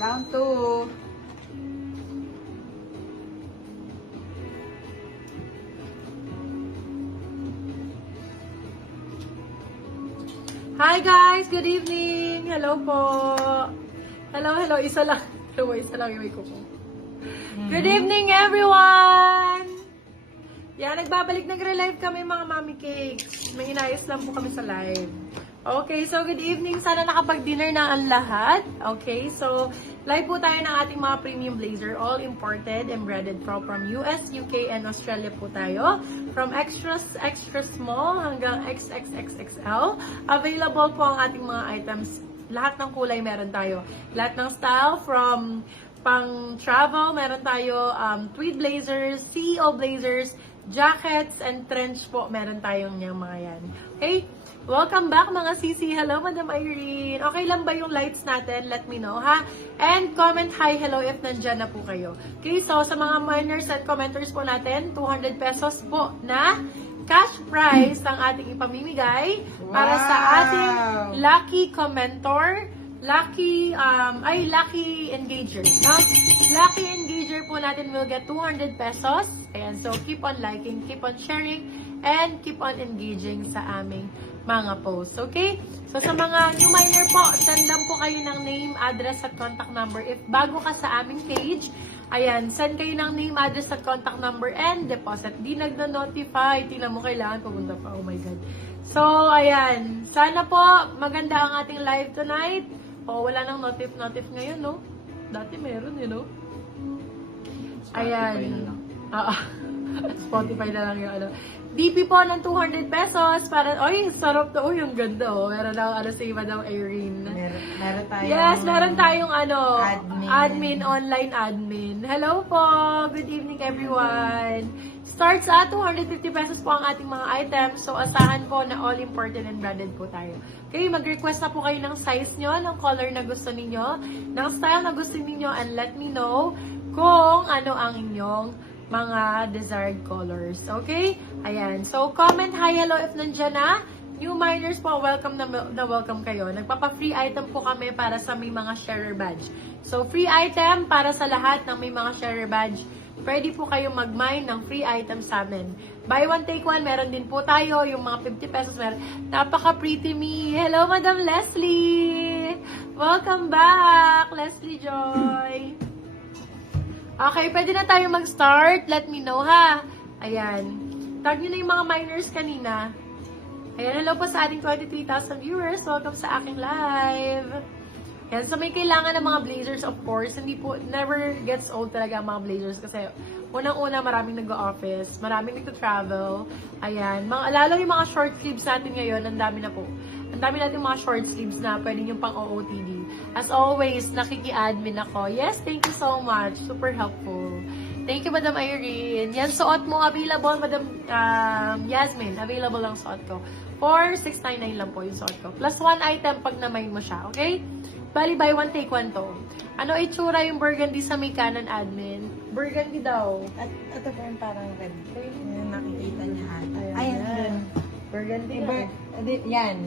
Round 2. Hi guys! Good evening! Hello po! Hello! Isa lang. Isa lang yung ko po. Good evening everyone! Yan, nagre-live kami mga Mami Cakes. May inayos lang po kami sa live. Okay, so good evening. Sana nakapag-dinner na ang lahat. Okay, so live po tayo ng ating mga premium blazer. All imported, embedded from US, UK, and Australia po tayo. From extra small hanggang XXXXL. Available po ang ating mga items. Lahat ng kulay meron tayo. Lahat ng style from pang travel, meron tayo tweed blazers, CEO blazers, jackets, and trench po. Meron tayong niyang mga yan. Okay? Welcome back mga sisi. Hello, Madam Irene. Okay lang ba yung lights natin? Let me know, ha? And comment hi, hello if nandyan na po kayo. Okay, so sa mga miners at commenters po natin, 200 pesos po na cash prize ang ating ipamimigay para sa ating lucky commentor, lucky engager. No? Lucky engager po natin will get 200 pesos. Ayan, so keep on liking, keep on sharing, and keep on engaging sa aming mga posts. Okay? So sa mga new miner po, send lang po kayo ng name, address, at contact number. If bago ka sa aming page, ayan, send kayo ng name, address, at contact number, and deposit. Di nagno-notify. Tingnan mo, kailangan pupunta pa. Oh my God. So, ayan. Sana po, maganda ang ating live tonight. Oh, wala nang notif ngayon, no? Dati meron, you know? Ayan. Spotify na lang yung ano. BP po ng 200 pesos para, oy, sarap to. Uy, yung ganda, oh. Meron na si Madam Irene. Meron tayong... Yes, meron tayong ano, admin. online admin. Hello po. Good evening, everyone. Starts at 250 pesos po ang ating mga items. So, asahan po na all imported and branded po tayo. Okay, mag-request na po kayo ng size nyo, ng color na gusto ninyo, ng style na gusto ninyo, and let me know kung ano ang inyong mga desired colors. Okay? Ayan. So, comment hi, hello if nandyan na. New miners po, welcome na welcome kayo. Nagpapa-free item po kami para sa may mga sharer badge. So, free item para sa lahat ng may mga sharer badge. Pwede po kayo mag-mine ng free item sa amin. Buy one, take one. Meron din po tayo. Yung mga 50 pesos meron. Napaka-pretty me. Hello, Madam Leslie! Welcome back, Leslie Joy! Okay, pwede na tayo mag-start. Let me know, ha? Ayan. Tag nyo na yung mga miners kanina. Ayan, hello po sa ating 23,000 viewers. Welcome sa aking live. Ayan, so may kailangan ng mga blazers, of course. Hindi po, never gets old talaga ang mga blazers kasi unang-una, maraming nag-office, maraming nag-travel. Ayan, lalo yung mga short sleeves natin ngayon, ang dami na po. Ang dami natin mga short sleeves na pwede yung pang OOTD. As always, nakiki-admin ako. Yes, thank you so much. Super helpful. Thank you, Madam Irene. Yan, suot mo. Available, Madam Yasmin. Available ang suot ko. For $699 lang po yung suot ko. Plus one item pag na-mine mo siya. Okay? Bali, buy one, take one to. Ano itsura yung burgundy sa may kanan admin? Burgundy daw. At ito po yung parang red. Ayan, nakikita niya ata. Ayan. Burgundy na. Yan.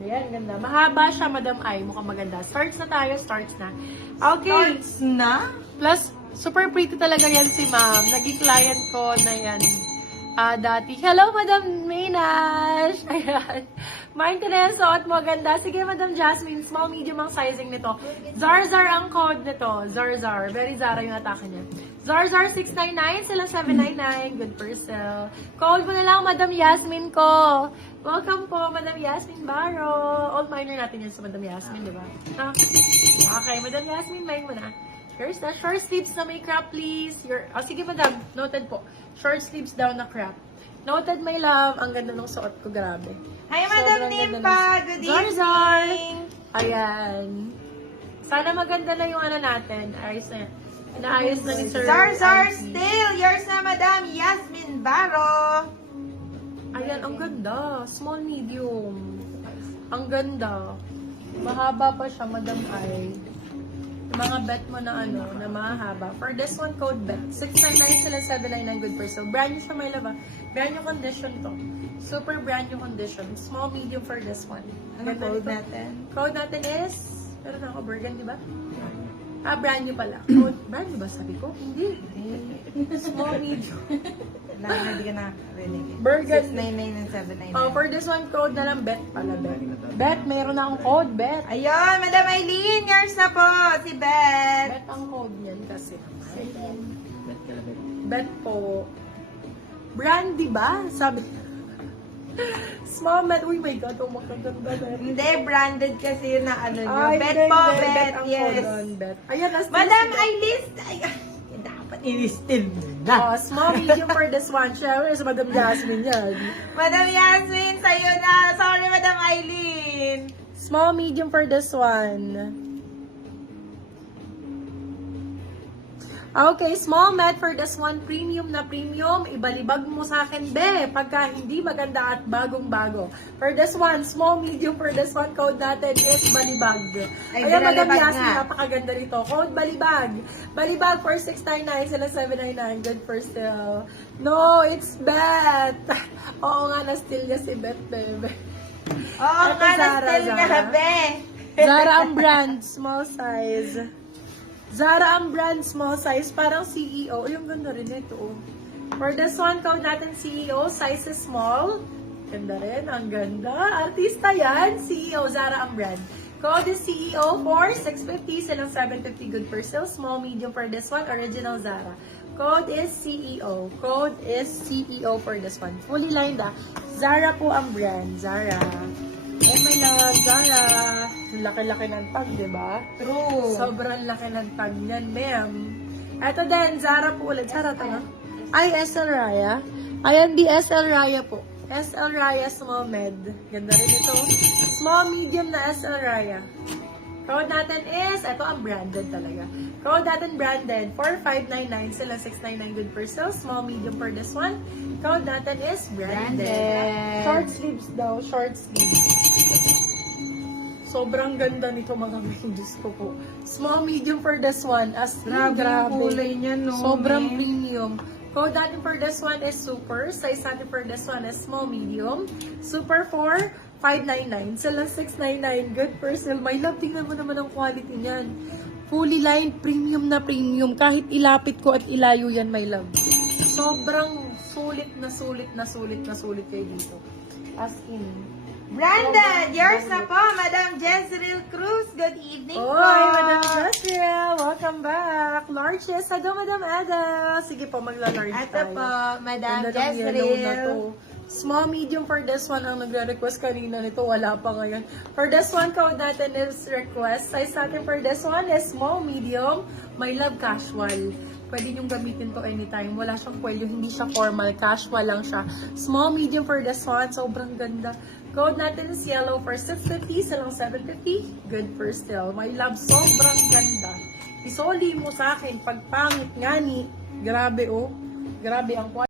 Yan, ganda. Mahaba siya, Madam Ai. Mukhang maganda. Starts na tayo. Starts na. Okay. Starts na? Plus, super pretty talaga yan si Ma'am. Naging client ko na yan dati. Hello, Madam Maynash! Ayan. Maintenance, suot mo, ganda. Sige, Madam Jasmine, small, medium ang sizing nito. Zarzar ang code nito. Zarzar. Very Zara yung atake niya. Zarzar 699, silang 799. Good per sale. Call mo na lang, Madam Yasmin ko. Welcome po, Madam Yasmin Baro. All minor natin yan sa Madam Yasmin, di ba? Okay, Madam Yasmin, mine mo na. Here's the short sleeves na may crop, please. Sige, Madam. Noted po. Short sleeves daw na crop. Noted, my love. Ang ganda ng suot ko, grabe. Hi, Madam Nimpa! Good evening! Ayan. Sana maganda na yung ano natin. Ayos na. Inaayos na ni Sir. Zarzar still! Yours na, Madam Yasmin Baro! Ayan, ang ganda. Small, medium. Ang ganda. Mahaba pa siya, Madam Ai. Yung mga bet mo na ano, na mahaba. For this one, code bet. 699 sila, 799 good per sale. Brand new siya, my love. Brand new condition to. Super brand new condition. Small, medium for this one. Ano code natin? Code natin is Meron ako, burgundy ba? Brand new pala. Oh, brand new ba sabi ko? Hindi. Small, medium. Hindi ka nakarinig. Burgundy. 699 and 799. Oh, for this one, code na lang, bet pala, bet. Bet, meron na akong code, bet. Ayun, Madam Eileen, yours na po, si Beth. Bet ang code niyan kasi. Bet po. Brandy ba? Sabi. Small bet. Uy, my God. Oh, makaganda bet. Hindi, branded kasi yun na ano nyo. Ay, Bet hindi, po, hindi. Bet, ang yes. code on, bet. Ayan, nas Madam Eileen, ay, dapat i-listin mo na. Oh, small, medium for this one. Siyempre, sa Madam Jasmine yan. Madam Yasmin, sa'yo na. Sorry, Madam Eileen. Small, medium for this one. Okay, small med for this one, premium na premium. Ibalibag mo sa akin, be. Pagka hindi maganda at bagong-bago. For this one, small, medium for this one, code natin is balibag. Ay, Ayan, Madam balibag Yasmin, nga. napakaganda nito. Code balibag. Balibag for 699, sila 799. Good for still. No, it's Bet. Oo nga, na-steal niya si Bet, bebe. Oo, Ito, nga, Zara, na-steal nga, Zara. be. Zara ang brand, small size. Zara ang brand, small size, parang CEO. Ay, yung ganda rin ito. Oh. For this one, code natin CEO, size is small. Ganda rin, ang ganda. Artista yan, CEO, Zara ang brand. Code is CEO for 650, silang 750, good for sale. Small, medium for this one, original Zara. Code is CEO. Code is CEO for this one. Fully lined Zara po ang brand, Zara. Oh my love, Zara. Laki-laki ng tag, di ba? True. Sobrang laki ng tag niyan, ma'am. Ito din, Zara po ulit. Zara to, no? Ay, SL Raya. Ayan, di SL Raya po. SL Raya Small Med. Ganda rin ito. Small, medium na SL Raya. Code natin is, ito ang branded talaga. Code natin branded, 4599, sila 699 good for sale. Small, medium for this one. Code natin is branded. Branded. Short sleeves daw, short sleeves. Sobrang ganda nito mga main, Diyos ko po. Small, medium for this one. As Grabe yung kulay niya, no? Sobrang May- premium. Code natin for this one is super. Size natin for this one is small, medium. Super for 599. Sila 699. Good for sale. My love, tingnan mo naman ang quality niyan. Fully lined, premium na premium. Kahit ilapit ko at ilayo yan, my love. Sobrang sulit na sulit na sulit na sulit kayo dito. As in. Brandon, yours na po, Madam Jezreel Cruz. Good evening po. Oy, Madam Jessica! Welcome back! Larges! Hello, Madam Ada! Sige po, magla-large Ito tayo. po, Madam Ganda ng yellow na to. Jezreel. Small, medium for this one ang nagre-request kanina nito. Wala pa ngayon. For this one, code natin is request. Size natin for this one is small, medium. My love, casual. Pwede niyong gamitin to anytime. Wala siyang kwelyo. Hindi siya formal. Casual lang siya. Small, medium for this one. Sobrang ganda. Code natin is yellow for 650. Silang 750. Good for still. My love, sobrang ganda. Isoli mo sa akin. Pag pangit nga ni. Grabe oh. Grabe ang quality.